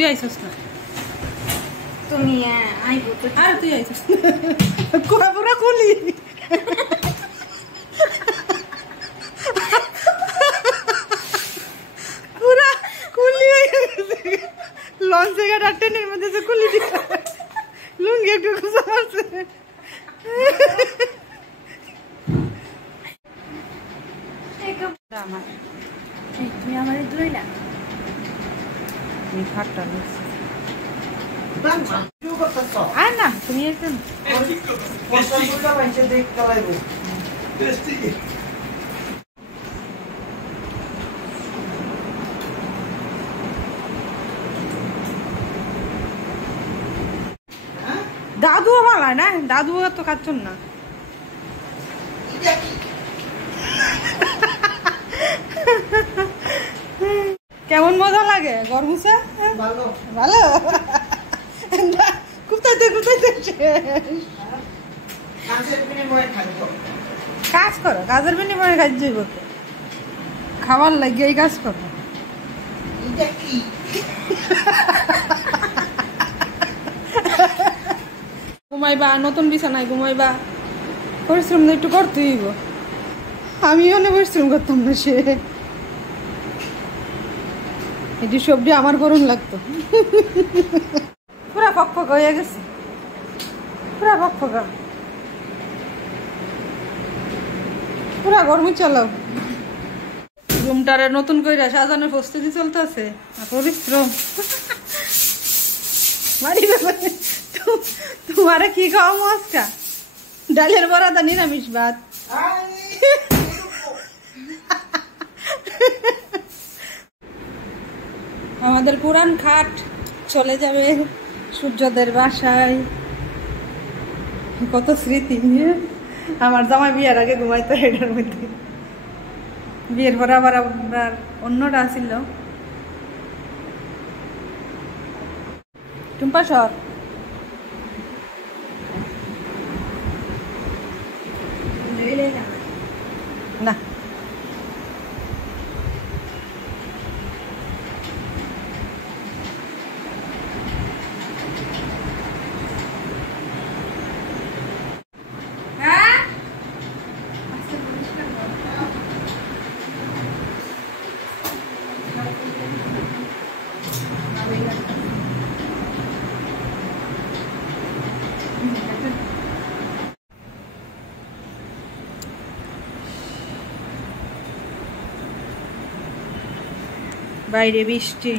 তুই আইছস না তুমি আইবো তো আর তুই আইছস কোরা পুরা কুলি পুরা কুলি লঞ্চ জায়গা ট্রেনের মধ্যে যে কুলি দিছে লুঙ্গি একটু খুঁজে মারছে তুমি আমার ধরলা এই ফাটটা আর না তুমি একদম দাদু ভালো না দাদু তো খাচ্ছন না কেমন মজা লাগে গরমুসা ভালো ভালো কোথায় কাজ করো কাজের বিনিময়ে কাজ যাইব খাবার লাগে এই কাজ করো ঘুমাইবা নতুন বিছানায় ঘুমাইবা পরিশ্রম একটু করতে হইব আমিও না পরিশ্রম করতাম না সে এটি সবজি আমার করুন লাগতো পুরা ফক হয়ে গেছে পুরা ফক পুরা গরম চালাও রুমটারে নতুন করে সাজানোর প্রস্তুতি চলতেছে পরিশ্রম তোমারে কি খাওয়া মস্কা ডালের বড়া দা নিরামিষ ভাত আমাদের পুরান খাট চলে যাবে সূর্যদের বাসায় কত স্মৃতি আমার জামাই বিয়ের আগে ঘুমাইতো এটার মধ্যে বিয়ের পর আবার অন্যটা আসিল টুম্পা সর না বাইরে বৃষ্টি